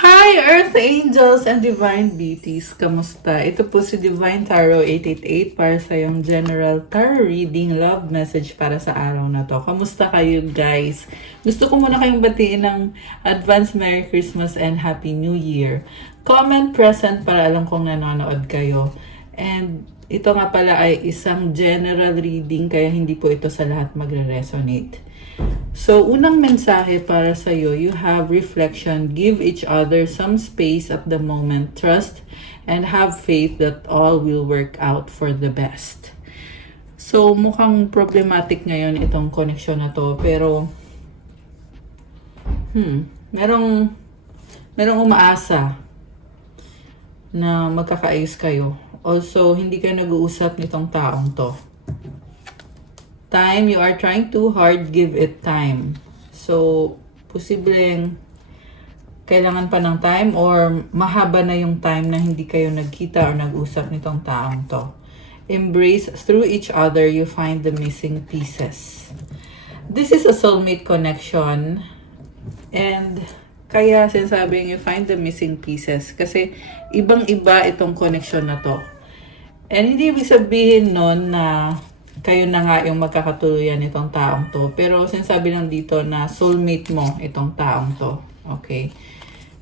Hi, Earth Angels and Divine Beauties! Kamusta? Ito po si Divine Tarot 888 para sa yung General Tarot Reading Love Message para sa araw na to. Kamusta kayo, guys? Gusto ko muna kayong batiin ng Advance Merry Christmas and Happy New Year. Comment present para alam kong nanonood kayo. And ito nga pala ay isang general reading kaya hindi po ito sa lahat magre-resonate. So, unang mensahe para sa iyo, you have reflection, give each other some space at the moment, trust, and have faith that all will work out for the best. So, mukhang problematic ngayon itong connection na to, pero merong umaasa na magkakaayos kayo. Also, hindi kayo nag-uusap nitong taong to. Time, you are trying too hard, give it time. So, posibleng kailangan pa ng time or mahaba na yung time na hindi kayo nagkita or nag-usap nitong taong to. Embrace through each other, you find the missing pieces. This is a soulmate connection and kaya sinasabing you find the missing pieces kasi ibang-iba itong connection na to. And hindi ibig sabihin nun na kayo na nga yung magkakatuluyan itong taong to. Pero sinasabi lang dito na soulmate mo itong taong to. Okay.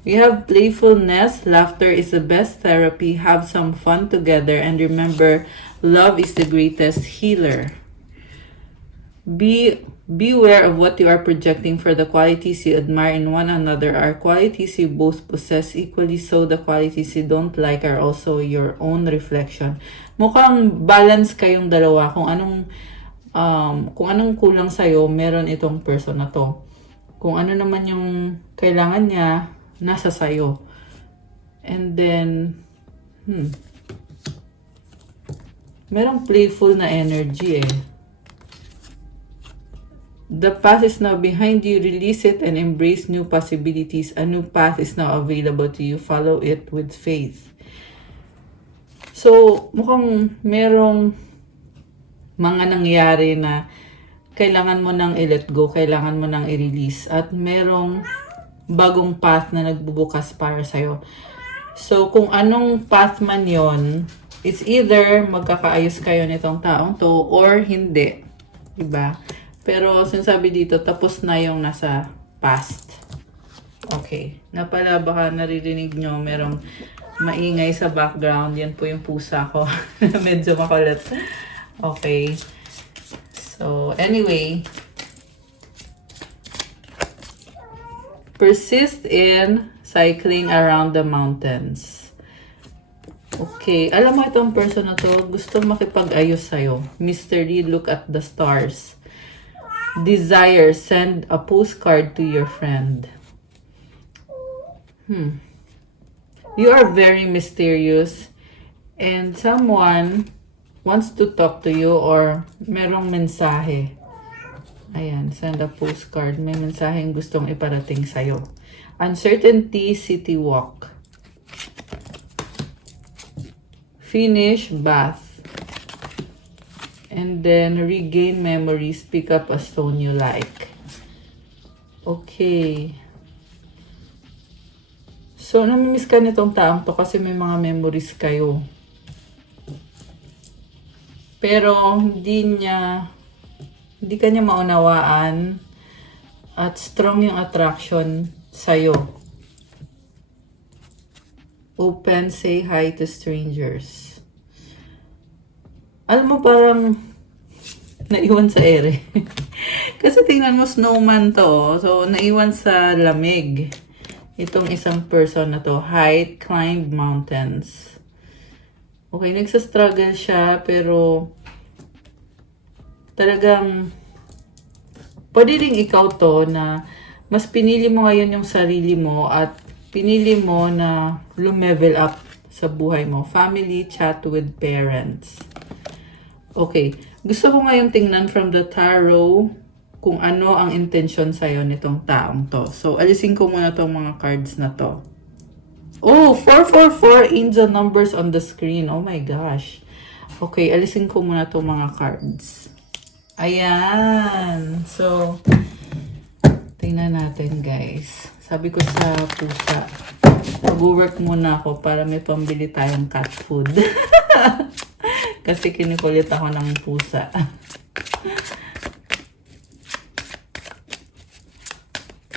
We have playfulness. Laughter is the best therapy. Have some fun together. And remember, love is the greatest healer. Beware of what you are projecting, for the qualities you admire in one another are qualities you both possess equally, so the qualities you don't like are also your own reflection. Mukhang balance kayong dalawa. Kung anong kulang sa'yo, meron itong person na to. Kung ano naman yung kailangan niya, nasa sa'yo. And then, merong playful na energy eh. The past is now behind you. Release it and embrace new possibilities. A new path is now available to you. Follow it with faith. So, mukhang merong mga nangyari na kailangan mo nang i-let go, kailangan mo nang i-release. At merong bagong path na nagbubukas para sa'yo. So, kung anong path man yon, it's either magkakaayos kayo nitong taong to or hindi. Diba? Pero sinasabi dito, tapos na yung nasa past. Okay. Na pala, baka naririnig nyo, merong maingay sa background. Yan po yung pusa ko. Medyo makulit. Okay. So, anyway. Persist in cycling around the mountains. Okay. Alam mo itong person na to, gusto makipag-ayos sa'yo. Mystery, look at the stars. Desire, send a postcard to your friend. You are very mysterious and someone wants to talk to you or merong mensahe. Ayan, send a postcard. May mensaheng gustong iparating sa'yo. Uncertainty, city walk. Finish, bath. And then, regain memories, pick up a stone you like. Okay. So, namimiss ka nitong taong to kasi may mga memories kayo. Pero, hindi ka niya maunawaan at strong yung attraction sa'yo. Open, say hi to strangers. Alam mo, parang naiwan sa ere. Kasi tingnan mo, snowman to. So, naiwan sa lamig. Itong isang person na to. Height, climb mountains. Okay, nagsastruggle siya, pero talagang pwede rin ikaw to na mas pinili mo ngayon yung sarili mo at pinili mo na lumevel up sa buhay mo. Family, chat with parents. Okay, gusto ko ngayon tingnan from the tarot kung ano ang intention sa'yo nitong taong to. So, alisin ko muna tong mga cards na to. Oh, 444 angel numbers on the screen. Oh my gosh. Okay, alisin ko muna tong mga cards. Ayan. So, tingnan natin guys. Sabi ko sa pusa. mag-work muna ako para may pambili tayong cat food. Kasi kinukulit ako ng pusa.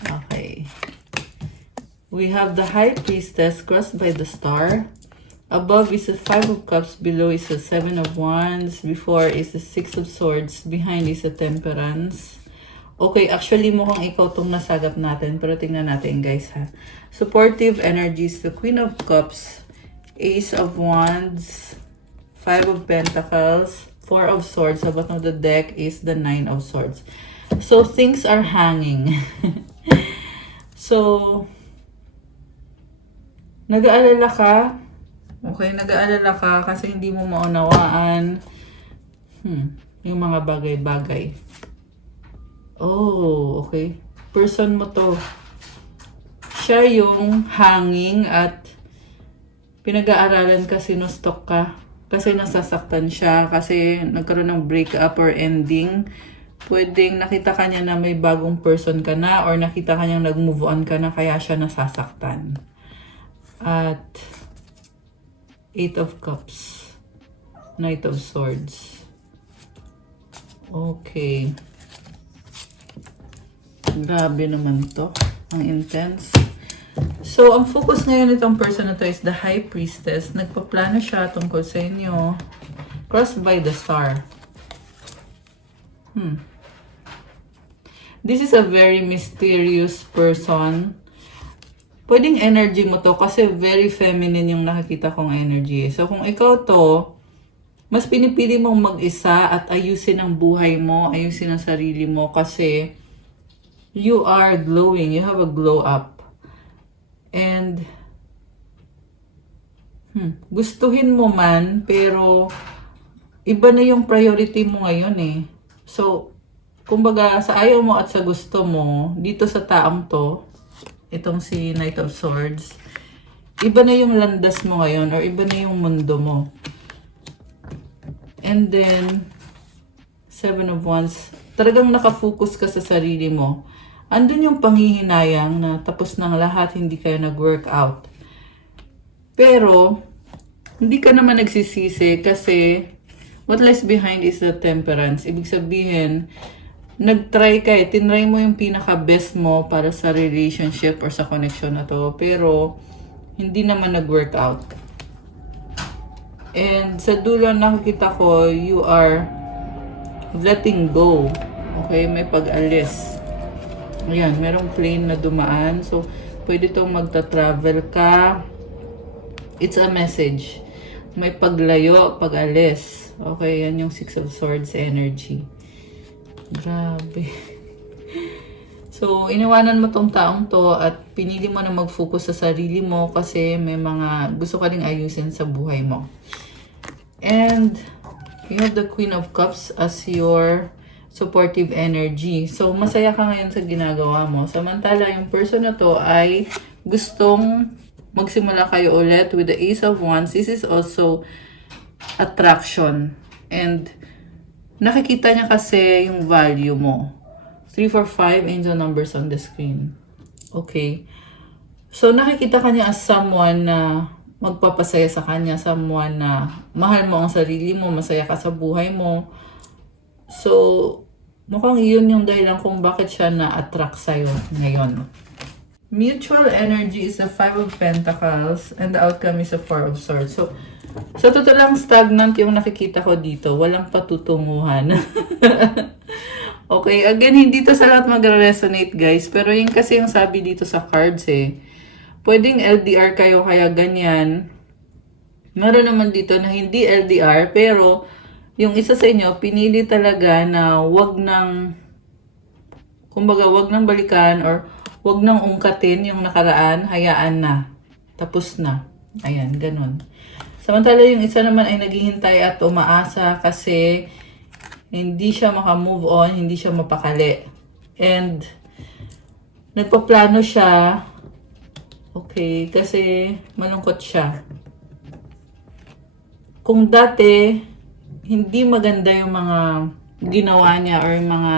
Okay. We have the High Priestess crossed by the star. Above is a 5 of Cups, below is a 7 of Wands, before is a 6 of Swords, behind is a Temperance. Okay, actually mukhang ikaw tong nasagap natin, pero tingnan natin guys ha. Supportive energies, the Queen of Cups, Ace of Wands, 5 of Pentacles, 4 of Swords. Sa bottom of the deck is the 9 of Swords. So, things are hanging. So, nag-aalala ka? Okay, nag-aalala ka kasi hindi mo maunawaan yung mga bagay-bagay. Oh, okay. Person mo to. Siya yung hanging at pinag-aaralan kasi sinustok ka. Kasi nasasaktan siya. Kasi nagkaroon ng breakup or ending. Pwedeng nakita ka niya na may bagong person ka na or nakita ka niya nag-move on ka na kaya siya nasasaktan. At 8 of Cups. Knight of Swords. Okay. Grabe naman to. Ang intense. So, ang focus ngayon nitong person na to is the High Priestess. Nagpaplano siya tungkol sa inyo. Crossed by the star. This is a very mysterious person. Pwedeng energy mo to kasi very feminine yung nakikita kong energy. So, kung ikaw to, mas pinipili mong mag-isa at ayusin ang buhay mo, ayusin ang sarili mo kasi you are glowing. You have a glow up. And gustuhin mo man, pero iba na yung priority mo ngayon eh. So, kumbaga, sa ayaw mo at sa gusto mo, dito sa taong to, itong si Knight of Swords, iba na yung landas mo ngayon or iba na yung mundo mo. And then, 7 of Wands, talagang nakafocus ka sa sarili mo. Andun yung panghihinayang na tapos ng lahat, hindi kayo nag-work out. Pero, hindi ka naman nagsisisi kasi what lies behind is the Temperance. Ibig sabihin, nag-try ka tinry mo yung pinaka-best mo para sa relationship or sa connection na to. Pero, hindi naman nag-work out. And sa dulo nakikita ko, you are letting go. Okay, may pag-alis. Ayan, merong plane na dumaan. So, pwede itong magta-travel ka. It's a message. May paglayo, pag-alis. Okay, yan yung 6 of Swords energy. Grabe. So, iniwanan mo tong taong to at pinili mo na mag-focus sa sarili mo kasi may mga gusto ka ring ayusin sa buhay mo. And, you have the Queen of Cups as your supportive energy. So, masaya ka ngayon sa ginagawa mo. Samantala, yung person na to ay gustong magsimula kayo ulit with the Ace of Wands. This is also attraction. And, nakikita niya kasi yung value mo. 3, 4, 5 angel numbers on the screen. Okay. So, nakikita ka niya as someone na magpapasaya sa kanya. Someone na mahal mo ang sarili mo, masaya ka sa buhay mo. So, mukhang iyon yung dahilan kung bakit siya na-attract sa'yo ngayon. Mutual energy is a 5 of Pentacles and the outcome is a 4 of Swords. So, sa totoo lang, stagnant yung nakikita ko dito. Walang patutunguhan. Okay, again, hindi to sa lahat mag-resonate, guys. Pero yun kasi yung sabi dito sa cards eh. Pwedeng LDR kayo kaya ganyan. Meron naman dito na hindi LDR, pero yung isa sa inyo, pinili talaga na wag nang, kumbaga, wag nang balikan or wag nang ungkatin yung nakaraan, hayaan na. Tapos na. Ayan, ganun. Samantala yung isa naman ay naghihintay at umaasa kasi hindi siya maka-move on, hindi siya mapakali. And nagpaplano siya, okay, kasi malungkot siya. Kung dati, hindi maganda yung mga ginawa niya or yung mga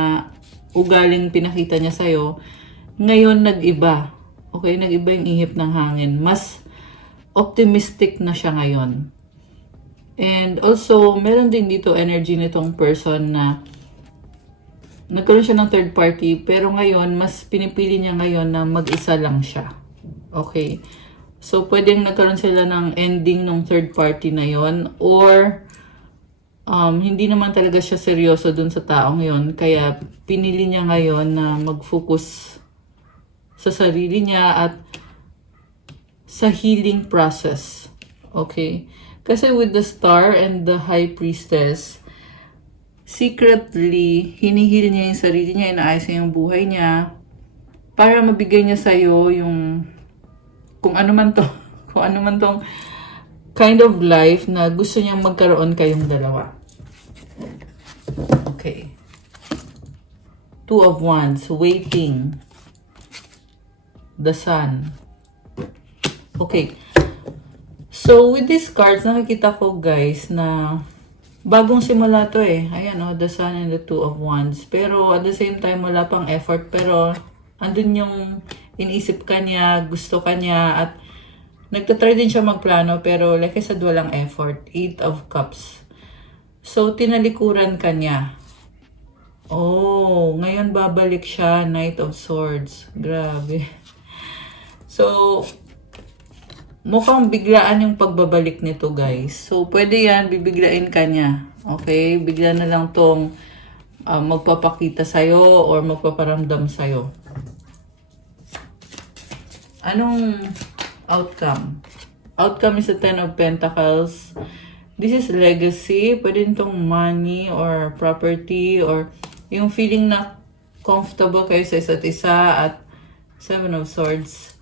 ugaling pinakita niya sa'yo, ngayon nag-iba. Okay, nag-iba yung ihip ng hangin. Mas optimistic na siya ngayon. And also, meron din dito energy nitong person na nagkaroon siya ng third party, pero ngayon, mas pinipili niya ngayon na mag-isa lang siya. Okay. So, pwedeng nagkaroon sila ng ending ng third party na yon, or hindi naman talaga siya seryoso dun sa taong yon. Kaya, pinili niya ngayon na mag-focus sa sarili niya at sa healing process. Okay. Kasi with the Star and the High Priestess, secretly, hinihil niya yung sarili niya, inaayos niya yung buhay niya para mabigay niya sa'yo yung kung ano man tong kind of life na gusto niyang magkaroon kayong dalawa. Okay. Two of Wands, waiting. The Sun. Okay. So, with these cards, nakikita ko guys na bagong simula to eh. Ayan o, the Sun and the Two of Wands. Pero at the same time, wala pang effort. Pero andun yung iniisip ka niya, gusto ka niya, at nagtatry din siya magplano. Pero like I said, walang effort. 8 of Cups. So, tinalikuran ka niya. Oh, ngayon babalik siya. Knight of Swords. Grabe. So, mukhang biglaan yung pagbabalik nito guys. So, pwede yan, bibiglain ka niya. Okay? Bigla na lang tong magpapakita sa'yo or magpaparamdam sa'yo. Anong outcome? Outcome is a 10 of Pentacles. This is legacy. Pwede itong money or property or yung feeling na comfortable kayo sa isa't isa at 7 of Swords.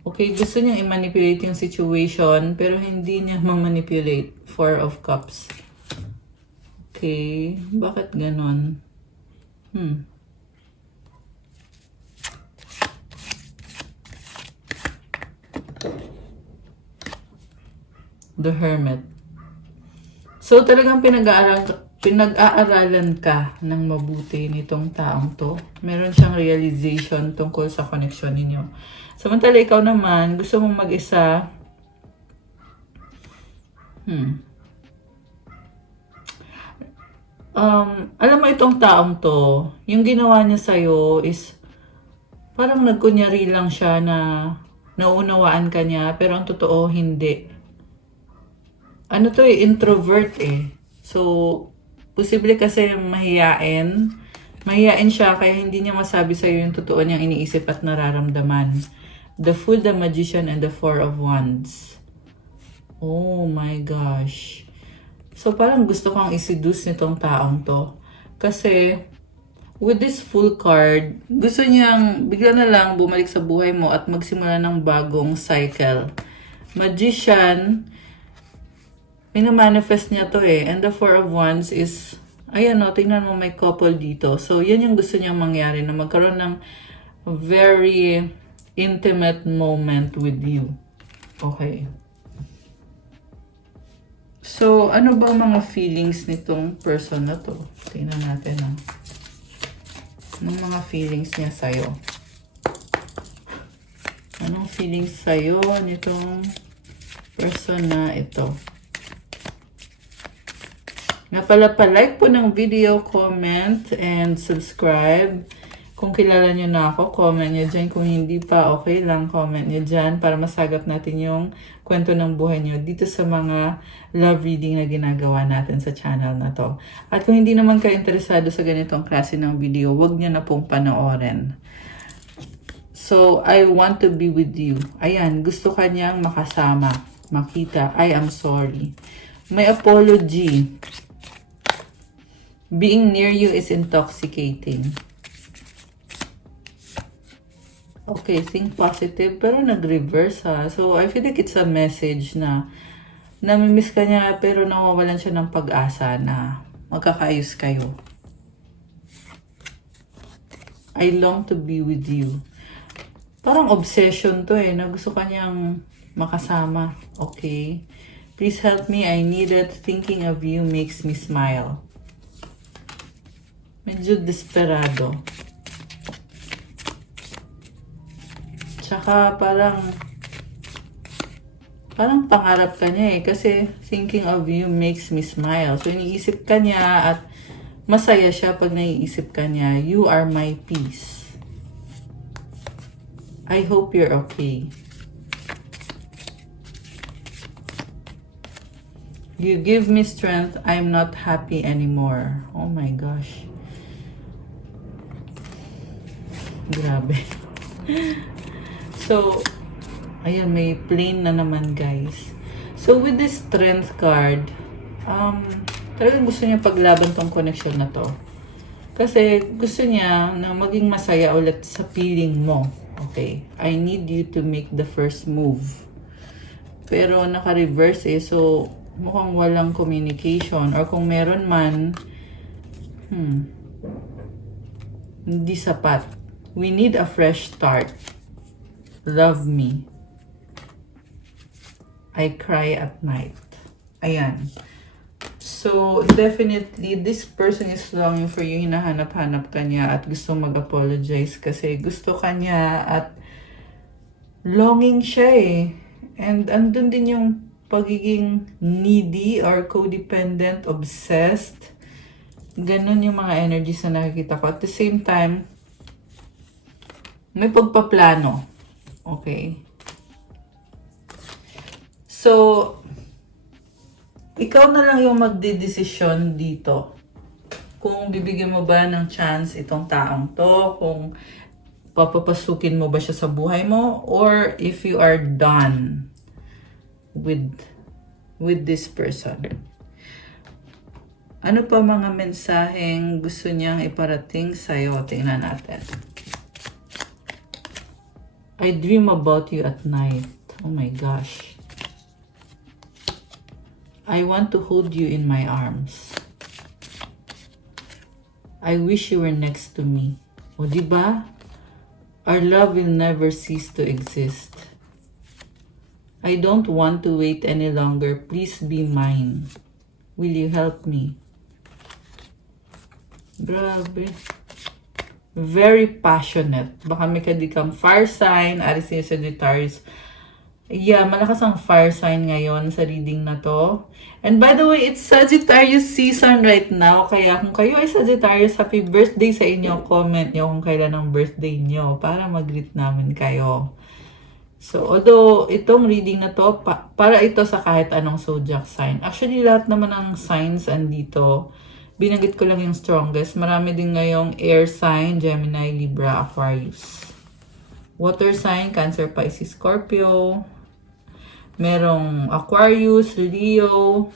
Okay, gusto niyang i-manipulate yung situation, pero hindi niya ma-manipulate. 4 of Cups. Okay, bakit ganon? The Hermit. So, talagang pinag-aaralan ka ng mabuti nitong taong to. Meron siyang realization tungkol sa connection ninyo. Samantala, ikaw naman, gusto mong mag-isa. Alam mo itong taong to, yung ginawa niya sa'yo is parang nagkunyari lang siya na naunawaan ka niya, pero ang totoo, hindi. Ano to eh, introvert eh. So, posible kasi mahiyain. Mahiyain siya, kaya hindi niya masabi sa'yo yung totoo niyang iniisip at nararamdaman. The Fool, the Magician, and the 4 of Wands. Oh my gosh. So, parang gusto kang isi-seduce nitong taong to. Kasi, with this Fool card, gusto niyang bigla na lang bumalik sa buhay mo at magsimula ng bagong cycle. Magician, minamanifest niya to eh. And the 4 of Wands is, ayan o, tingnan mo may couple dito. So, yan yung gusto niyang mangyari, na magkaroon ng very intimate moment with you. Okay. So, ano ba mga feelings nitong person na to? Tingnan natin ah. Anong mga feelings niya sa'yo? Anong feelings sa'yo nitong person na ito? Nga pala pa-like po ng video, comment, and subscribe. Kung kilala nyo na ako, comment nyo dyan. Kung hindi pa, okay lang, comment nyo dyan para masagap natin yung kwento ng buhay nyo dito sa mga love reading na ginagawa natin sa channel na to. At kung hindi naman kayo interesado sa ganitong klase ng video, wag nyo na pong panoorin. So, I want to be with you. Ayan, gusto ka niyang makasama, makita. I am sorry. May apology. Being near you is intoxicating. Okay, think positive, pero nag-reverse ha. So, I feel like it's a message na namimiss ka niya, pero nawawalan siya ng pag-asa na magkakaayos kayo. I long to be with you. Parang obsession to eh, na gusto ka niyang makasama. Okay? Please help me, I need it. Thinking of you makes me smile. Medyo desperado. Tsaka parang Parang pangarap ka niya eh. Kasi thinking of you makes me smile. So, iniisip ka niya at masaya siya pag naiisip ka niya. You are my peace. I hope you're okay. You give me strength. I'm not happy anymore. Oh my gosh. Grabe. So, ayan, may plane na naman, guys. So, with this strength card, talagang gusto niya paglaban tong connection na to. Kasi gusto niya na maging masaya ulit sa feeling mo. Okay? I need you to make the first move. Pero naka-reverse eh. So, mukhang walang communication. Or kung meron man, hindi sapat. We need a fresh start. Love me. I cry at night. Ayan. So, definitely, this person is longing for you. Hinahanap-hanap ka niya at gusto mag-apologize kasi gusto ka niya at longing siya eh. And andun din yung pagiging needy or codependent, obsessed. Ganun yung mga energies na nakikita ko. At the same time, may pagpaplano. Okay? So, ikaw na lang yung magdedesisyon dito. Kung bibigyan mo ba ng chance itong taong to, kung papapasukin mo ba siya sa buhay mo, or if you are done with this person. Ano pa mga mensaheng gusto niyang iparating sa'yo? Tingnan natin. I dream about you at night. Oh my gosh. I want to hold you in my arms. I wish you were next to me. O diba? Our love will never cease to exist. I don't want to wait any longer. Please be mine. Will you help me? Grabe. Very passionate. Baka may kadikang fire sign, Aries ni Sagittarius. Yeah, malakas ang fire sign ngayon sa reading na to. And by the way, it's Sagittarius season right now. Kaya kung kayo ay Sagittarius, happy birthday sa inyo. Comment nyo kung kailan ang birthday nyo para mag-greet namin kayo. So, although itong reading na to, para ito sa kahit anong zodiac sign. Actually, lahat naman ng signs andito. Binanggit ko lang yung strongest. Marami din ngayong air sign, Gemini, Libra, Aquarius. Water sign, Cancer, Pisces, Scorpio. Merong Aquarius, Leo,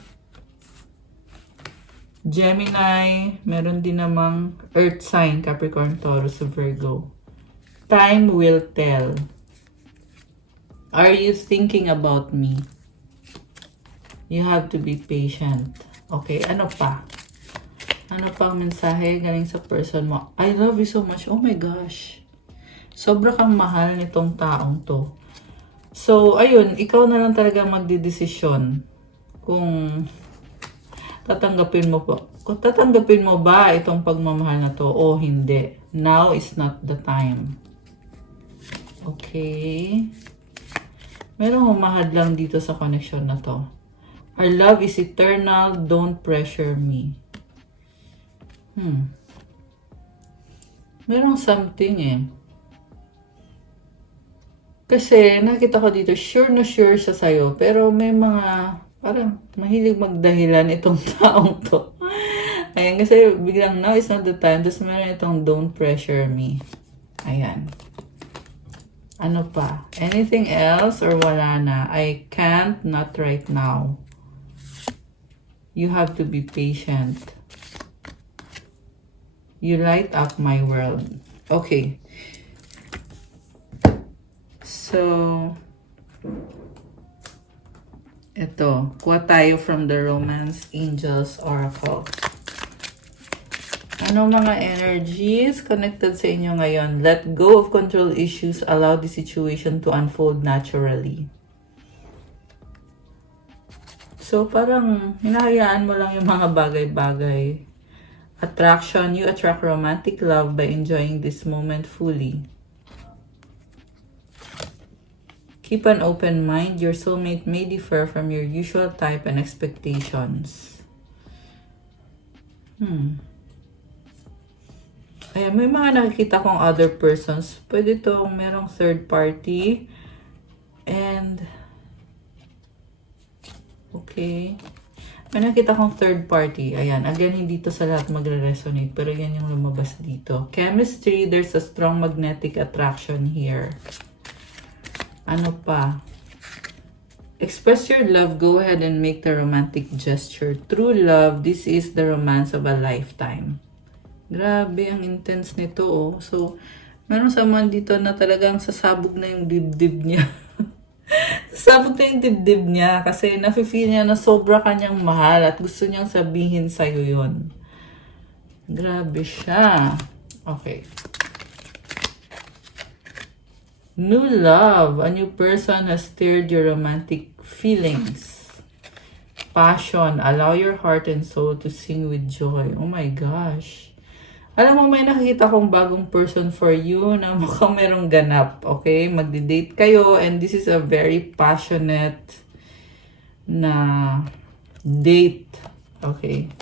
Gemini. Meron din namang earth sign, Capricorn, Taurus, Virgo. Time will tell. Are you thinking about me? You have to be patient. Okay, ano pa? Ano pang mensahe galing sa person mo? I love you so much. Oh my gosh. Sobra kang mahal nitong taong to. So, ayun, ikaw na lang talaga magdedesisyon kung tatanggapin mo pa. Kung tatanggapin mo ba itong pagmamahal na to o hindi. Now is not the time. Okay. Merong humahad lang dito sa connection na to. Our love is eternal. Don't pressure me. Merong something eh. Kasi nakita ko dito, sure na sure siya sa'yo. Pero may mga, parang mahilig magdahilan itong taong to. Ayan, kasi biglang now is not the time. Tapos meron itong don't pressure me. Ayan. Ano pa? Anything else or wala na? I can't, not right now. You have to be patient. You light up my world. Okay. So, ito. Kuha tayo from the Romance Angels Oracle. Ano mga energies connected sa inyo ngayon? Let go of control issues. Allow the situation to unfold naturally. So, parang hinahayaan mo lang yung mga bagay-bagay. Attraction. You attract romantic love by enjoying this moment fully. Keep an open mind. Your soulmate may differ from your usual type and expectations. Ayan, may mga nakikita kong other persons. Pwede itong merong third party. And, okay. May nakita kong third party. Ayan, again, hindi to sa lahat magre-resonate. Pero yan yung lumabas dito. Chemistry, there's a strong magnetic attraction here. Ano pa? Express your love. Go ahead and make the romantic gesture. True love, this is the romance of a lifetime. Grabe, ang intense nito, oh. So, meron someone dito na talagang sasabog na yung dibdib niya. Sasabog na yung dibdib niya kasi nafe-feel niya na sobra kanyang mahal at gusto niyang sabihin sa'yo yun. Grabe siya. Okay. New love. A new person has stirred your romantic feelings. Passion. Allow your heart and soul to sing with joy. Oh my gosh. Alam mo, may nakikita kong bagong person for you na mukhang merong ganap, okay? Magdi-date kayo and this is a very passionate na date, okay?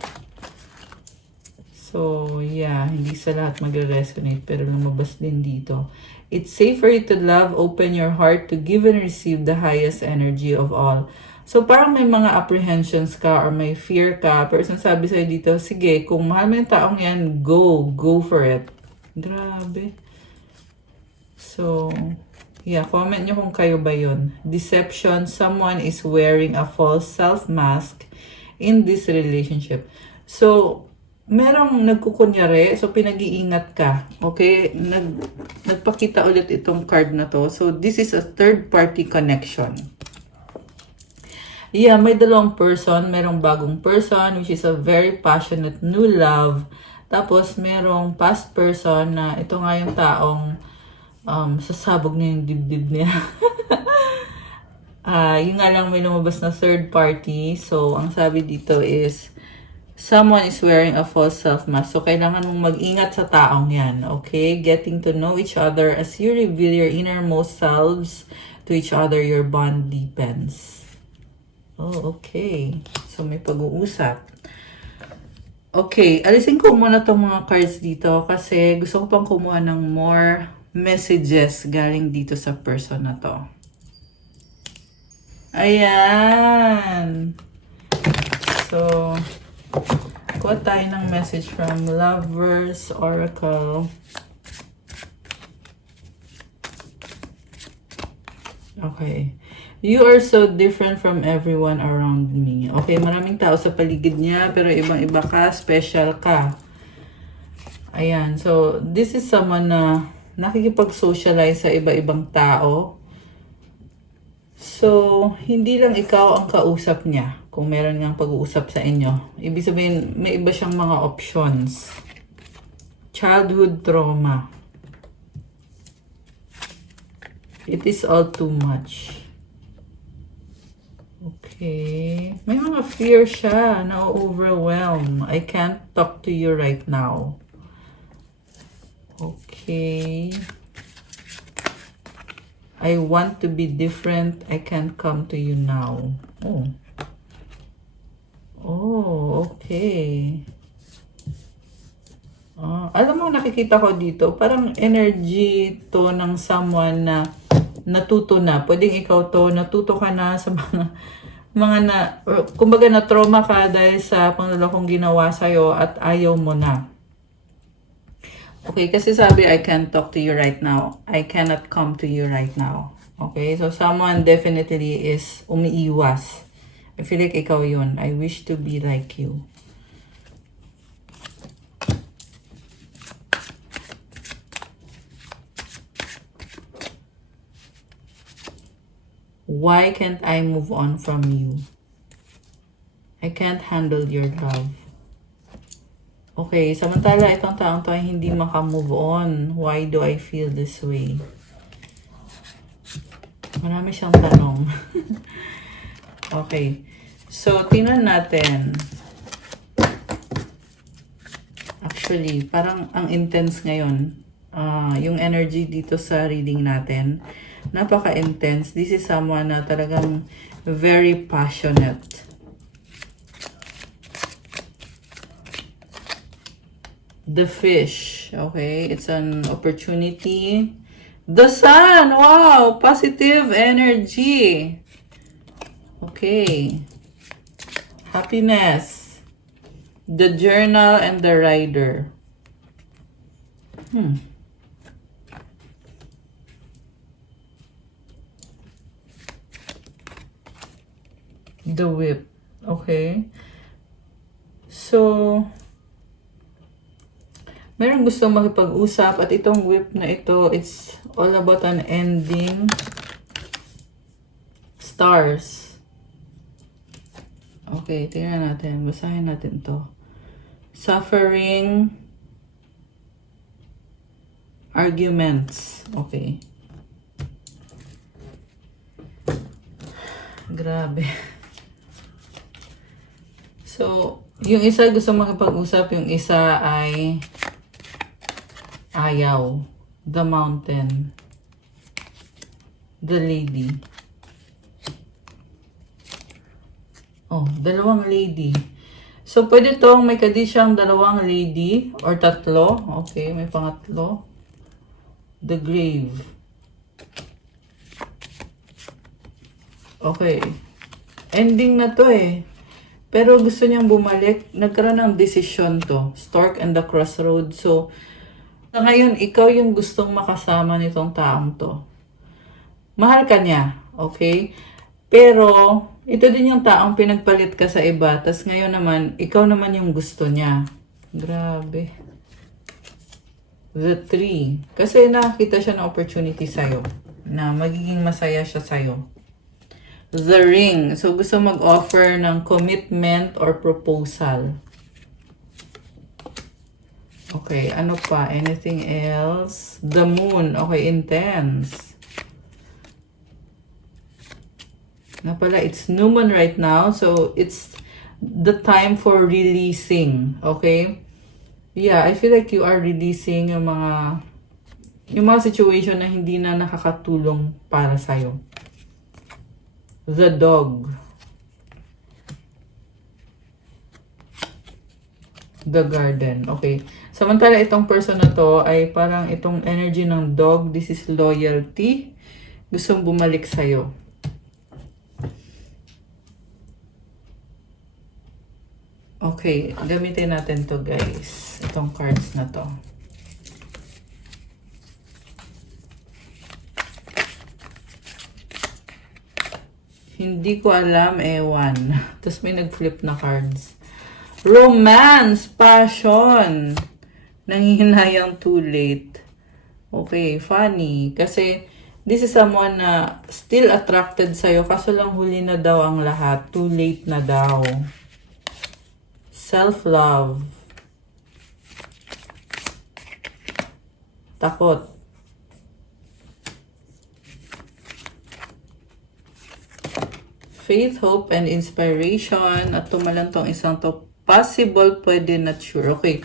So, yeah, hindi sa lahat magre-resonate pero lumabas din dito. It's safe for you to love, open your heart to give and receive the highest energy of all. So, parang may mga apprehensions ka or may fear ka. Pero sabi sa'yo dito, sige, kung mahal mo yung taong yan, go for it. Grabe. So, yeah, comment nyo kung kayo ba yun. Deception, someone is wearing a false self-mask in this relationship. So, merong nagkukunyari, so pinag-iingat ka. Okay? Nagpakita ulit itong card na to. So, this is a third-party connection. Yeah, may dalawang person. Merong bagong person, which is a very passionate new love. Tapos, merong past person na ito nga yung taong sasabog na yung dibdib niya. Yung nga lang may lumabas na third party. So, ang sabi dito is, someone is wearing a false self-mask. So, kailangan mong mag-ingat sa taong yan. Okay? Getting to know each other as you reveal your innermost selves to each other, your bond deepens. Oh, okay. So, may pag-uusap. Okay, alisin ko muna itong mga cards dito kasi gusto ko pang kumuha ng more messages galing dito sa person na to. Ayan. So, kuha tayo ng message from Lovers Oracle. Okay. You are so different from everyone around me. Okay, maraming tao sa paligid niya, pero ibang-iba ka, special ka. Ayan, so this is someone na nakikipag-socialize sa iba-ibang tao. So, hindi lang ikaw ang kausap niya kung meron ngang pag-uusap sa inyo. Ibig sabihin, may iba siyang mga options. Childhood trauma. It is all too much. Okay. May mga fear siya na overwhelm. I can't talk to you right now. Okay. I want to be different. I can't come to you now. Oh. Oh, okay. Alam mo, nakikita ko dito, parang energy to ng someone na natuto na. Pwedeng ikaw to, natuto ka na sa kumbaga na trauma ka dahil sa panlolokong ginawa sa'yo at ayaw mo na. Okay, kasi sabi, I can't talk to you right now. I cannot come to you right now. Okay, so someone definitely is umiiwas. I feel like ikaw yun. I wish to be like you. Why can't I move on from you? I can't handle your love. Okay, samantala itong taong to ay hindi makamove on. Why do I feel this way? Marami siyang tanong. Okay, so tingnan natin. Actually, parang ang intense ngayon. Yung energy dito sa reading natin. Napaka-intense. This is someone na talagang very passionate. The fish. Okay, it's an opportunity. The sun! Wow! Positive energy. Okay. Happiness. The journal and the rider. The whip. Okay. So, meron gustong makipag-usap at itong whip na ito, it's all about an ending. Stars. Okay, tingnan natin. Basahin natin to. Suffering. Arguments. Okay. Grabe. So, yung isa gusto makipag-usap, yung isa ay ayaw. The mountain. The lady. Oh, dalawang lady. So, pwede tong may kadi siyang dalawang lady or tatlo. Okay, may pangatlo. The grave. Okay. Ending na to eh. Pero gusto niyang bumalik. Nagkaroon ng decision to. Stork and the Crossroad. So, ngayon, ikaw yung gustong makasama nitong taong to. Mahal ka niya. Okay? Pero, ito din yung taong pinagpalit ka sa iba. Tas ngayon naman, ikaw naman yung gusto niya. Grabe. The tree. Kasi nakakita siya ng opportunity sa'yo. Na magiging masaya siya sa'yo. The ring. So, gusto mag-offer ng commitment or proposal. Okay, ano pa? Anything else? The moon. Okay, intense. Na pala, it's new moon right now. So, it's the time for releasing. Okay? Yeah, I feel like you are releasing yung mga situation na hindi na nakakatulong para sa'yo. The dog. The garden. Okay. Samantala itong person na to ay parang itong energy ng dog. This is loyalty. Gustong bumalik sa'yo. Okay. Gamitin natin to guys. Itong cards na to. Hindi ko alam, ewan. Tapos may nag-flip na cards. Romance, passion. Nanghihinayang too late. Okay, funny. Kasi this is someone na still attracted sa'yo. Kaso lang huli na daw ang lahat. Too late na daw. Self-love. Takot. Faith, hope, and inspiration. At tumalan tong isang to. Possible, pwede, not sure. Okay.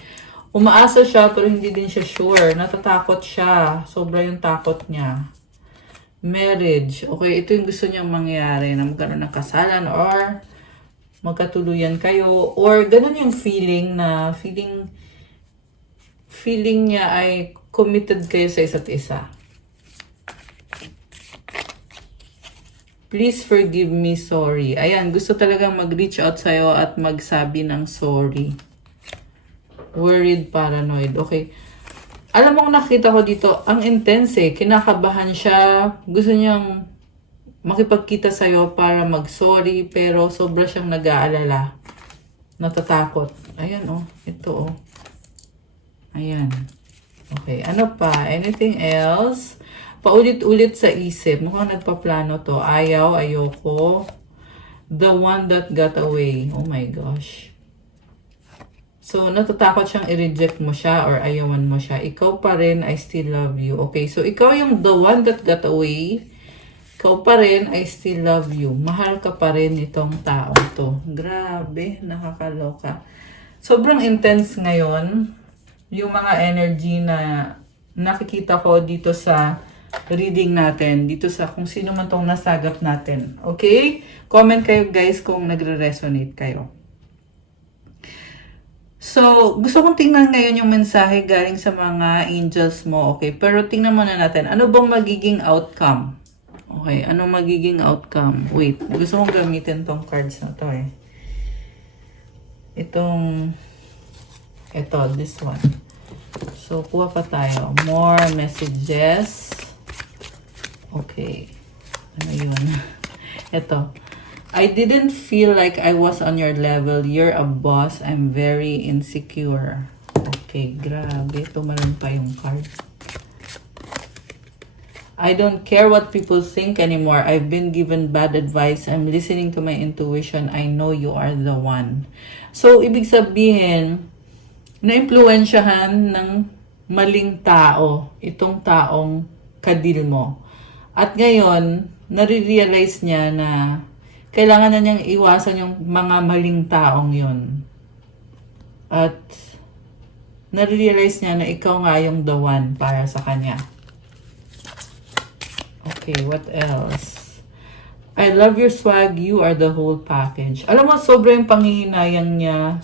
Umaasa siya, pero hindi din siya sure. Natatakot siya. Sobra yung takot niya. Marriage. Okay, ito yung gusto niyang mangyari. Na magkaroon ng kasalan or magkatuluyan kayo. Or ganun yung feeling na feeling niya ay committed kayo sa isa't isa. Please forgive me, sorry. Ayan, gusto talagang mag-reach out sa'yo at magsabi ng sorry. Worried, paranoid. Okay. Alam mo kung nakita ko dito, ang intense eh. Kinakabahan siya. Gusto niyang makipagkita sa'yo para mag-sorry. Pero sobra siyang nag-aalala. Natatakot. Ayan oh. Ito oh. Ayan. Okay. Ano pa? Anything else? Paulit-ulit sa isip. Mukhang nagpaplano to. Ayaw, ayoko. The one that got away. Oh my gosh. So, natatakot siyang i-reject mo siya or ayawan mo siya. Ikaw pa rin, I still love you. Okay, so ikaw yung the one that got away. Ikaw pa rin, I still love you. Mahal ka pa rin itong tao to. Grabe, nakakaloka. Sobrang intense ngayon. Yung mga energy na nakikita ko dito sa reading natin dito sa kung sino man tong nasagap natin. Okay? Comment kayo guys kung nagre-resonate kayo. So, gusto kong tingnan ngayon yung mensahe galing sa mga angels mo, okay? Pero tingnan muna natin, ano bang magiging outcome? Okay, ano magiging outcome? Wait, gusto kong gamitin tong cards na to eh. Ito, this one. So, kuha pa tayo. More messages. Okay. Ano yun? Ito. I didn't feel like I was on your level. You're a boss. I'm very insecure. Okay, grabe. Tumalon pa yung card. I don't care what people think anymore. I've been given bad advice. I'm listening to my intuition. I know you are the one. So, ibig sabihin, na-impluensyahan ng maling tao itong taong kadil mo. At ngayon, nare-realize niya na kailangan na niyang iwasan yung mga maling taong yun. At nare-realize niya na ikaw nga yung the one para sa kanya. Okay, what else? I love your swag. You are the whole package. Alam mo, sobrang panghihinayang niya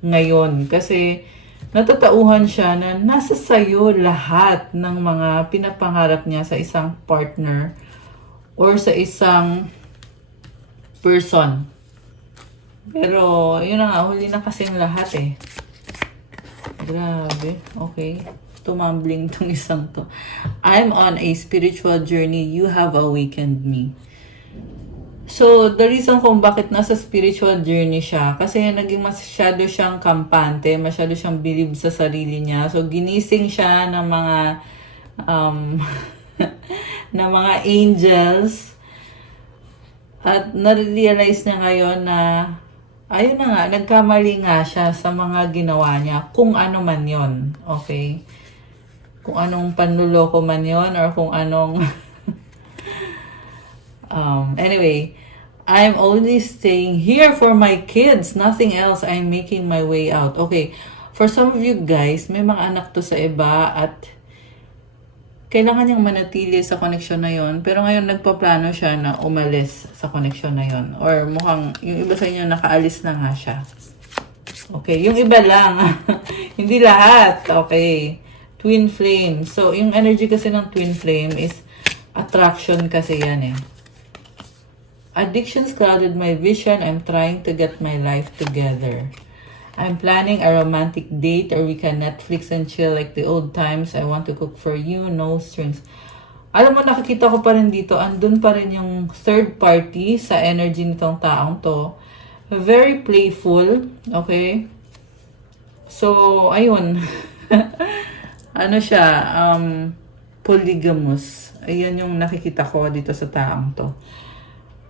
ngayon. Kasi natatauhan siya na nasa sayo lahat ng mga pinapangarap niya sa isang partner or sa isang person. Pero, yun na nga, huli na kasing lahat eh. Grabe. Okay. Tumambling tong isang to. I'm on a spiritual journey. You have awakened me. So, the reason kung bakit nasa spiritual journey siya, kasi naging masyado siyang kampante, masyado siyang believe sa sarili niya. So, ginising siya ng mga, ng mga angels. At na-realize niya ngayon na, ayun na nga, nagkamali nga siya sa mga ginawa niya, kung ano man yon. Okay? Kung anong panluloko man yon or kung anong... anyway, I'm only staying here for my kids. Nothing else. I'm making my way out. Okay, for some of you guys, may mga anak to sa iba at kailangan niyang manatili sa koneksyon na yon. Pero ngayon nagpaplano siya na umalis sa koneksyon na yon. Or mukhang yung iba sa inyo nakaalis na nga siya. Okay, yung iba lang. Hindi lahat. Okay. Twin flame. So, yung energy kasi ng twin flame is attraction kasi yan eh. Addictions clouded my vision. I'm trying to get my life together. I'm planning a romantic date or we can Netflix and chill like the old times. I want to cook for you, no strings. Alam mo, nakikita ko pa rin dito, andun pa rin yung third party sa energy nitong taong to. Very playful, okay? So, ayun. Ano siya, polygamous. Ayun yung nakikita ko dito sa taong to.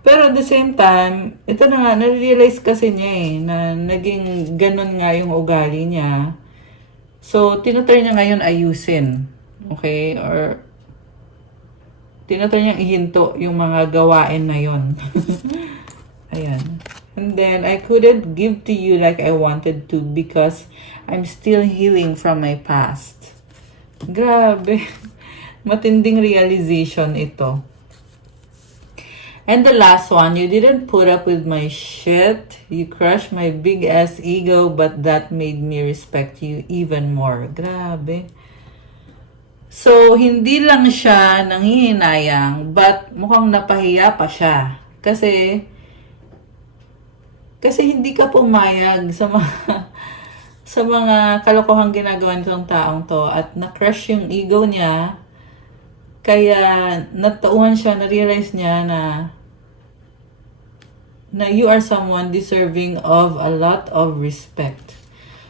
Pero at the same time, ito na nga, na-realize kasi niya eh, na naging ganun nga yung ugali niya. So, tinatry niya ngayon ayusin. Okay? Or, tinatry niya ihinto yung mga gawain na yon. Ayan. And then, I couldn't give to you like I wanted to because I'm still healing from my past. Grabe. Matinding realization ito. And the last one, you didn't put up with my shit. You crushed my big ass ego, but that made me respect you even more. Grabe. So, hindi lang siya nanghihinayang, but mukhang napahiya pa siya. Kasi hindi ka pumayag sa mga sa mga kalokohang ginagawa nitong taong to at na-crush yung ego niya. Kaya natauhan siya, na-realize niya na you are someone deserving of a lot of respect.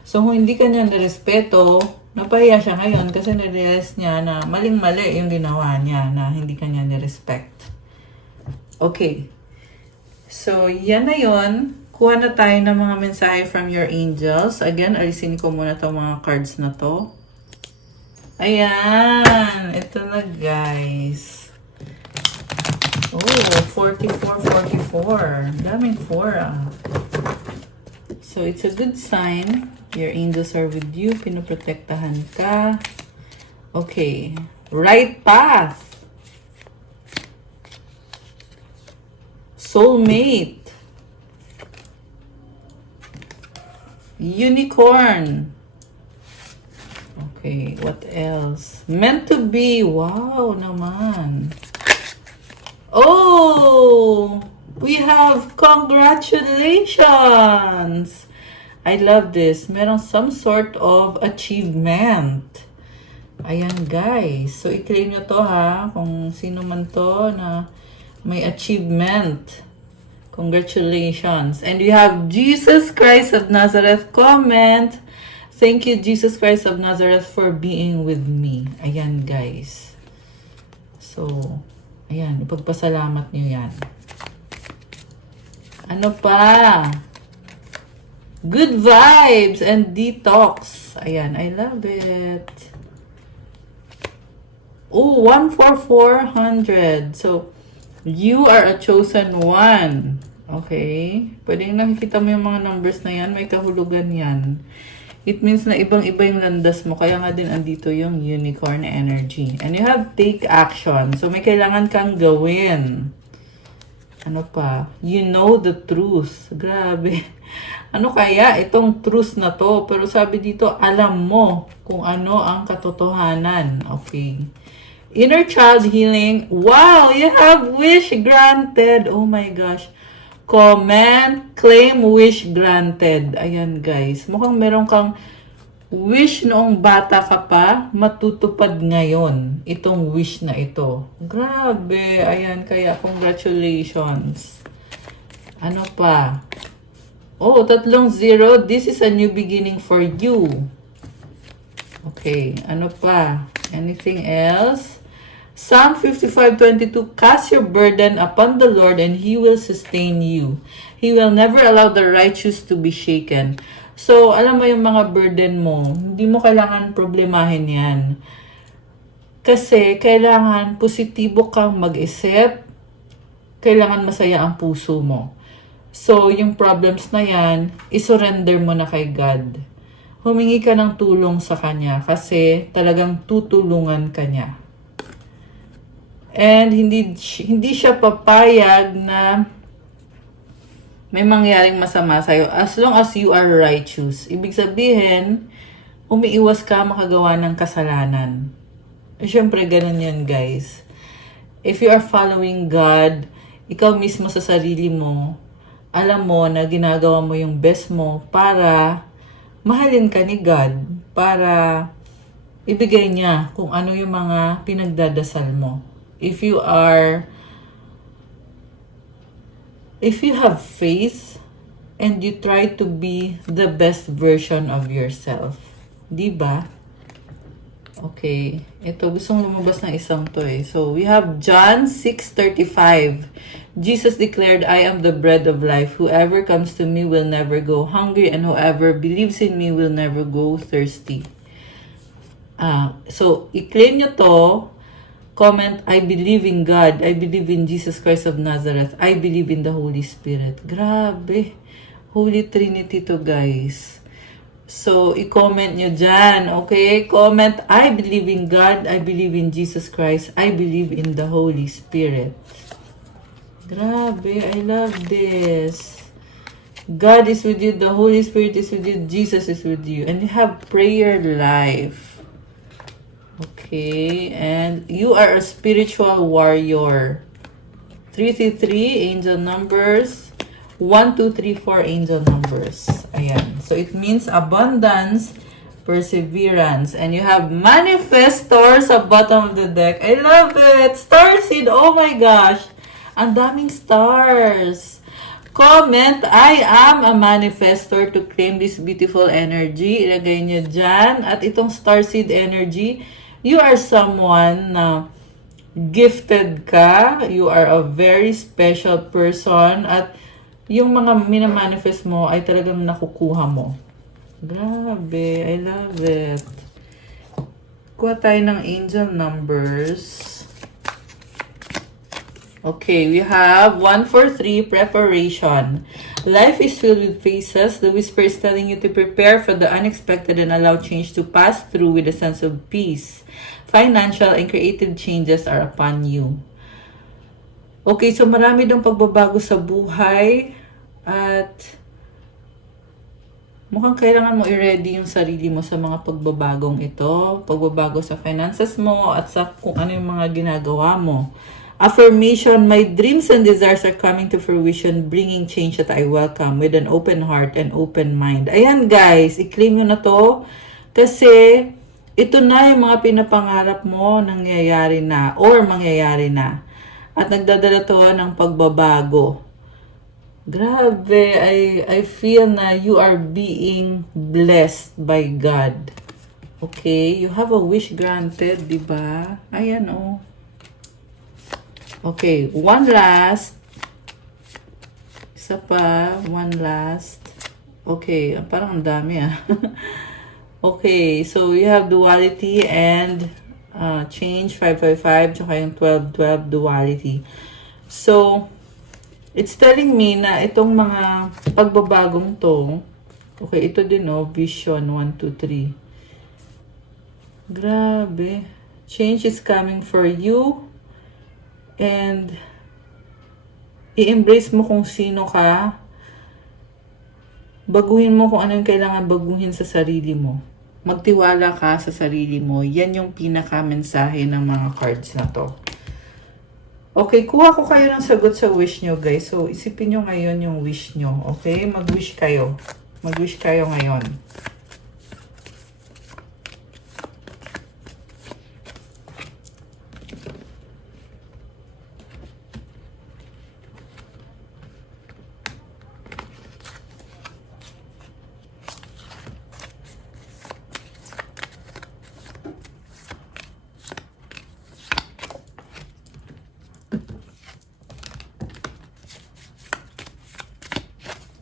So, kung hindi ka niya narespeto, napahiya siya ngayon kasi na-realize niya na maling-mali yung ginawa niya na hindi ka niya nirespect. Okay. So, yan na yun. Kuha na tayo ng mga mensahe from your angels. Again, alisin ko muna itong mga cards na to. Ayan. Ito na, guys. Oh, 44. Daming 4 ah. So, it's a good sign. Your angels are with you. Pinoprotektahan ka. Okay. Right path. soulmate, unicorn. Okay, what else? Meant to be. Wow naman. Oh, we have congratulations. I love this. Merong some sort of achievement. Ayan guys. So i-claim nyo to ha. Kung sino man to na may achievement. Congratulations. And we have Jesus Christ of Nazareth comment. Thank you, Jesus Christ of Nazareth, for being with me. Ayan guys. So, ayan. Ipagpasalamat nyo yan. Ano pa? Good vibes and detox. Ayan, I love it. Oh, 14400. So, you are a chosen one. Okay? Pwedeng nakikita mo yung mga numbers na yan. May kahulugan yan. It means na ibang-iba yung landas mo. Kaya nga din andito yung unicorn energy. And you have take action. So, may kailangan kang gawin. Ano pa? You know the truth. Grabe. Ano kaya itong truth na to? Pero sabi dito, alam mo kung ano ang katotohanan. Okay. Inner child healing. Wow! You have wish granted. Oh my gosh. Comment, claim, wish granted. Ayan guys. Mukhang meron kang wish noong bata ka pa, matutupad ngayon. Itong wish na ito. Grabe. Ayan, kaya congratulations. Ano pa? Oh, 30. This is a new beginning for you. Okay, ano pa? Anything else? Psalm 55:22, cast your burden upon the Lord and He will sustain you. He will never allow the righteous to be shaken. So, alam mo yung mga burden mo, hindi mo kailangan problemahin yan. Kasi, kailangan positibo kang mag-isip, kailangan masaya ang puso mo. So, yung problems na yan, isurrender mo na kay God. Humingi ka ng tulong sa Kanya kasi talagang tutulungan ka niya. And hindi siya papayag na may mangyaring masama sa'yo as long as you are righteous. Ibig sabihin, umiiwas ka makagawa ng kasalanan. Siyempre, ganun yan, guys. If you are following God, ikaw mismo sa sarili mo, alam mo na ginagawa mo yung best mo para mahalin ka ni God, para ibigay niya kung ano yung mga pinagdadasal mo. If you have faith and you try to be the best version of yourself. Diba? Okay. Ito, gustong lumabas ng isang to eh. So, we have John 6:35. Jesus declared, I am the bread of life. Whoever comes to me will never go hungry, and whoever believes in me will never go thirsty. So, i-claim nyo to. Comment, I believe in God. I believe in Jesus Christ of Nazareth. I believe in the Holy Spirit. Grabe. Holy Trinity to, guys. So, i-comment nyo dyan. Okay? Comment, I believe in God. I believe in Jesus Christ. I believe in the Holy Spirit. Grabe. I love this. God is with you. The Holy Spirit is with you. Jesus is with you. And you have prayer life. Okay, and you are a spiritual warrior. 333 angel numbers. 1, 2, 3, 4 angel numbers. Ayan. So it means abundance, perseverance. And you have manifestor sa bottom of the deck. I love it. Starseed. Oh my gosh. Ang daming stars. Comment, I am a manifestor to claim this beautiful energy. Ilagay nyo dyan. At itong starseed energy, you are someone na gifted ka. You are a very special person. At yung mga minamanifest mo ay talagang nakukuha mo. Grabe. I love it. Kuha tayo ng angel numbers. Okay, we have 143 preparation. Life is filled with phases. The whisper is telling you to prepare for the unexpected and allow change to pass through with a sense of peace. Financial and creative changes are upon you. Okay, so marami dong pagbabago sa buhay at mukhang kailangan mo i-ready yung sarili mo sa mga pagbabagong ito. Pagbabago sa finances mo at sa kung ano yung mga ginagawa mo. Affirmation, my dreams and desires are coming to fruition, bringing change that I welcome with an open heart and open mind. Ayan guys, i-claim nyo na to kasi ito na yung mga pinapangarap mo nangyayari na or mangyayari na. At nagdadala to ng pagbabago. Grabe, I feel na you are being blessed by God. Okay, you have a wish granted, di ba? Ayan oh. Okay, one last. Isa pa, one last. Okay, parang ang dami ah. Okay, so you have duality and change 555 tsaka yung 1212 duality. So, it's telling me na itong mga pagbabagong to, okay, ito din oh, vision 1, 2, 3. Grabe. Change is coming for you. And i-embrace mo kung sino ka. Baguhin mo kung ano yung kailangan baguhin sa sarili mo. Magtiwala ka sa sarili mo. Yan yung pinaka-mensahe ng mga cards na to. Okay, kuha ko kayo ng sagot sa wish nyo, guys. So, isipin nyo ngayon yung wish nyo. Okay? Mag-wish kayo. Mag-wish kayo ngayon.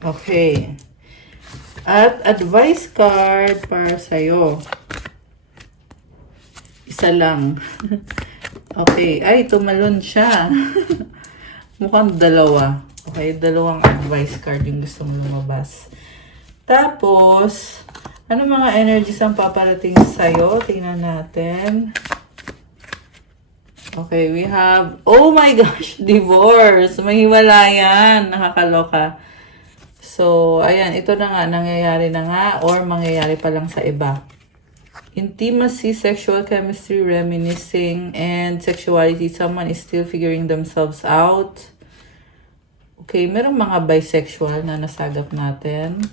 Okay. At advice card para sa'yo. Isa lang. Okay. Ay, tumalon siya. Mukhang dalawa. Okay, dalawang advice card yung gusto mong lumabas. Tapos, ano mga energies ang paparating sa'yo? Tingnan natin. Okay, we have, oh my gosh, divorce. May hiwalayan. Nakakaloka. So, ayan, ito na nga, nangyayari na nga or mangyayari pa lang sa iba. Intimacy, sexual chemistry, reminiscing, and sexuality. Someone is still figuring themselves out. Okay, merong mga bisexual na nasagap natin.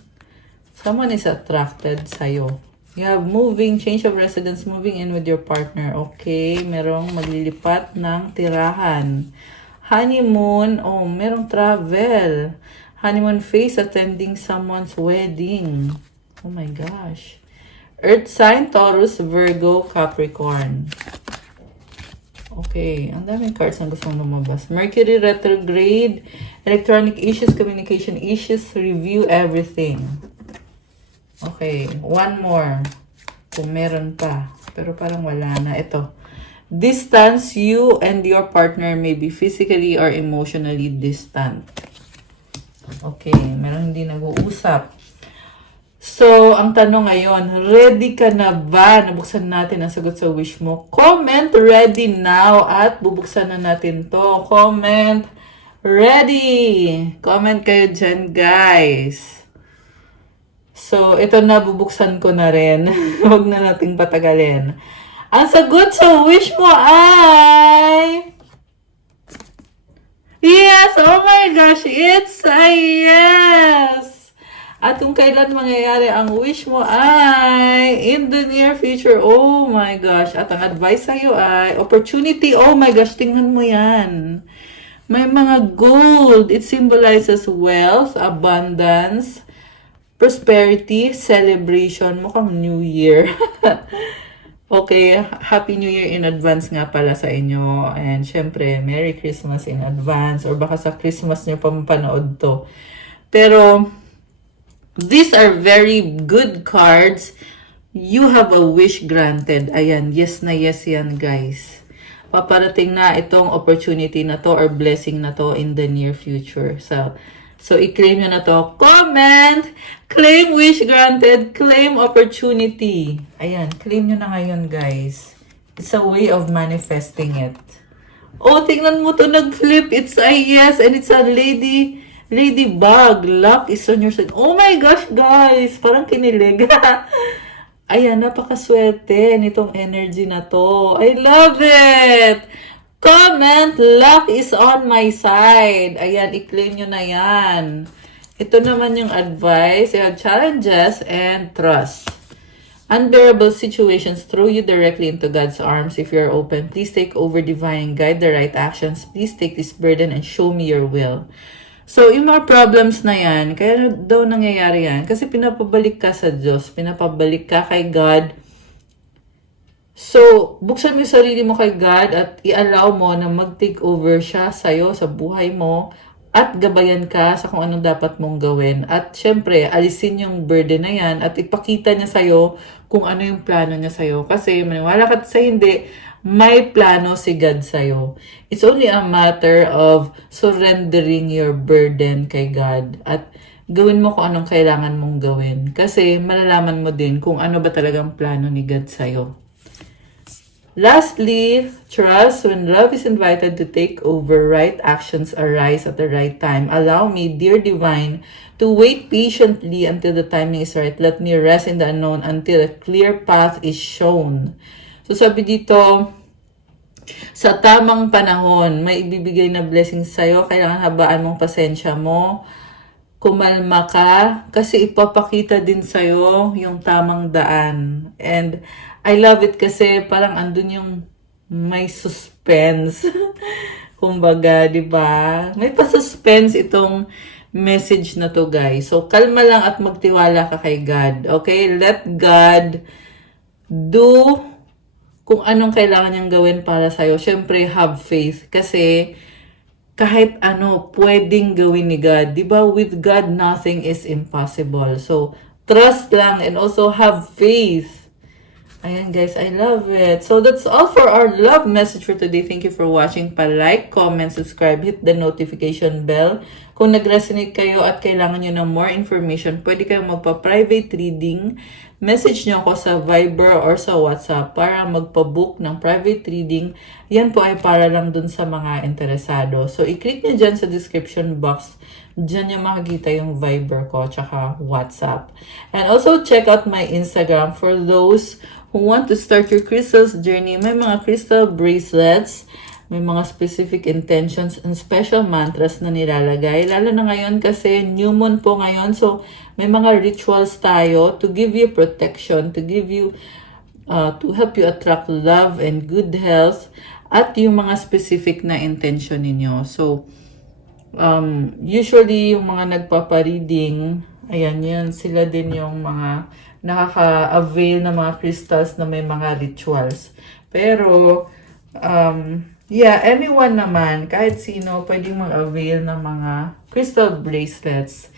Someone is attracted sa'yo. You have moving, change of residence, moving in with your partner. Okay, merong maglilipat ng tirahan. Honeymoon, oh, merong travel. Honeymoon phase, attending someone's wedding. Oh my gosh. Earth sign, Taurus, Virgo, Capricorn. Okay, ang daming cards ang gusto mong lumabas. Mercury retrograde, electronic issues, communication issues, review everything. Okay, one more. Kung meron pa. Pero parang wala na. Ito. Distance, you and your partner may be physically or emotionally distant. Okay, meron hindi nag-uusap. So, ang tanong ngayon, ready ka na ba? Nabuksan natin ang sagot sa wish mo. Comment ready now at bubuksan na natin to. Comment ready. Comment kayo dyan, guys. So, ito na, bubuksan ko na rin. Huwag na nating patagalin. Ang sagot sa wish mo ay... Yes! Oh my gosh! It's a yes! At kung kailan mangyayari ang wish mo ay in the near future. Oh my gosh! At ang advice sa'yo ay opportunity. Oh my gosh! Tingnan mo yan. May mga gold. It symbolizes wealth, abundance, prosperity, celebration. Mukhang New Year. Okay, Happy New Year in advance nga pala sa inyo. And syempre, Merry Christmas in advance. Or baka sa Christmas nyo pa mapanood to. Pero, these are very good cards. You have a wish granted. Ayan, yes na yes yan, guys. Paparating na itong opportunity na to or blessing na to in the near future. So i-claim nyo na to. Comment! Claim wish granted. Claim opportunity. Ayan, claim nyo na ngayon, guys. It's a way of manifesting it. Oh, tingnan mo to, nag-flip. It's a yes, and it's a ladybug. Luck is on your side. Oh my gosh, guys. Parang kinilig. Ayan, napakaswerte nitong energy na to. I love it! Comment, luck is on my side. Ayan, i-claim nyo na yan. Ito naman yung advice. You have challenges and trust. Unbearable situations throw you directly into God's arms. If you're open, please take over divine and guide the right actions. Please take this burden and show me your will. So, yung mga problems na yan, kaya daw nangyayari yan? Kasi pinapabalik ka sa Diyos, pinapabalik ka kay God. So, buksan mo yung sarili mo kay God at i-allow mo na mag-take over siya sa'yo, sa buhay mo, at gabayan ka sa kung anong dapat mong gawin. At syempre, alisin yung burden na yan at ipakita niya sa'yo kung ano yung plano niya sa'yo. Kasi maniwala ka sa hindi, may plano si God sa'yo. It's only a matter of surrendering your burden kay God at gawin mo kung anong kailangan mong gawin. Kasi malalaman mo din kung ano ba talagang plano ni God sa'yo. Lastly, trust. When love is invited to take over, right actions arise at the right time. Allow me, dear divine, to wait patiently until the timing is right. Let me rest in the unknown until a clear path is shown. So sabi dito, sa tamang panahon, may ibibigay na blessing sa'yo. Kailangan habaan mong pasensya mo. Kumalma ka kasi ipapakita din sa'yo yung tamang daan. And I love it kasi parang andun yung may suspense. Kumbaga, di ba? May pa-suspense itong message na to, guys. So, kalma lang at magtiwala ka kay God. Okay? Let God do kung anong kailangan niyang gawin para sa'yo. Siyempre, have faith. Kasi, kahit ano, pwedeng gawin ni God. Diba? With God, nothing is impossible. So, trust lang and also have faith. Ayan guys, I love it. So, that's all for our love message for today. Thank you for watching. Pa-like, comment, subscribe, hit the notification bell. Kung nag-resonate kayo at kailangan nyo ng more information, pwede kayong magpa-private reading. Message nyo ako sa Viber or sa WhatsApp para magpa-book ng private reading. Yan po ay para lang dun sa mga interesado. So, i-click nyo dyan sa description box. Dyan nyo makikita yung Viber ko tsaka WhatsApp. And also, check out my Instagram for those who want to start your crystals journey. May mga crystal bracelets, may mga specific intentions and special mantras na nilalagay. Lalo na ngayon kasi new moon po ngayon. So, may mga rituals tayo to give you protection, to give you, to help you attract love and good health, at yung mga specific na intention ninyo. So, usually yung mga nagpapa-reading, ayan, yan, sila din yung mga nakaka-avail na mga crystals na may mga rituals. Pero, yeah, anyone naman, kahit sino, pwedeng mag-avail ng mga crystal bracelets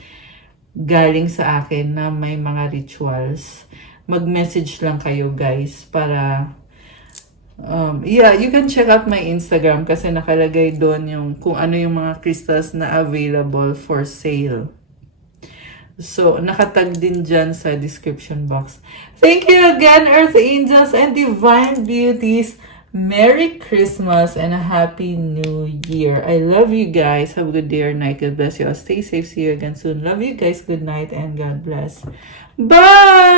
galing sa akin na may mga rituals. Mag-message lang kayo guys para yeah, you can check out my Instagram kasi nakalagay doon yung kung ano yung mga crystals na available for sale. So, nakatag din dyan sa description box. Thank you again, Earth Angels and Divine Beauties. Merry Christmas and a Happy New Year. I love you guys. Have a good day or night. God bless you all. Stay safe. See you again soon. Love you guys. Good night and God bless. Bye!